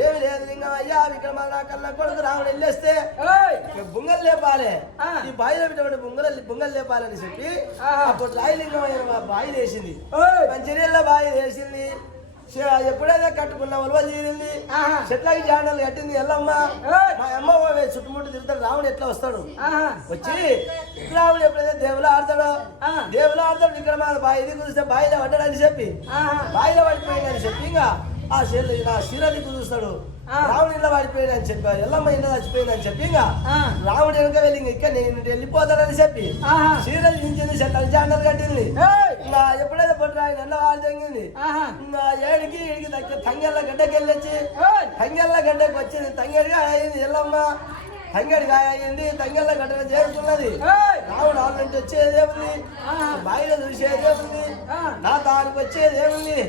ఏమి లేదు ఇంకా అయ్యా విక్రమాల కళ్ళ కొడుకు రాముడు వెళ్ళేస్తే బుంగలు లేపాలి ఈ బాయిలో పెట్టబడి బుంగలు లేపాలని చెప్పి అప్పుడు రాయలింగం బాయి వేసింది మంచినీళ్ళ బాయి వేసింది ఎప్పుడైతే కట్టుకున్న ఉలవ తీరింది చెట్లకి జాండలు కట్టింది ఎల్లమ్మ మా అమ్మ చుట్టుముట్టు తిరుగుతాడు రాముడు ఎట్లా వస్తాడు వచ్చి రాముడు ఎప్పుడైతే దేవులు ఆడతాడో విక్రమాల బాయి చూస్తే బాయిలో పడ్డాడని చెప్పి బాయిలో పడిపోయిందని చెప్పి ఇంకా ఆ శీలని చూస్తాడు రాముడు ఇళ్ళ పడిపోయాడు అని చెప్పారు ఎల్లమ్మ ఇళ్ళ చచ్చిపోయింది అని చెప్పి ఇంకా రాముడు వెనుక వెళ్ళి ఇంకా నేను వెళ్ళిపోతాడని చెప్పి శీరలు దించింది చెట్ల జాండలు కట్టింది ఇంకా ఎప్పుడైతే పొట్టు ఆయన ఎండ వాళ్ళు తెంగింది ఇంకా ఏడికి తంగెళ్ళ గడ్డకి వెళ్ళొచ్చి తంగెళ్ళ గడ్డకి వచ్చింది తంగేడిగా అయింది ఎల్లమ్మ తంగడిగా అయింది తంగెళ్ళ గడ్డను చేరుకున్నది రాముడు వాళ్ళ నుంచి వచ్చేదేముంది బాయిలో చూసేదేముంది నా తానికి వచ్చేదేముంది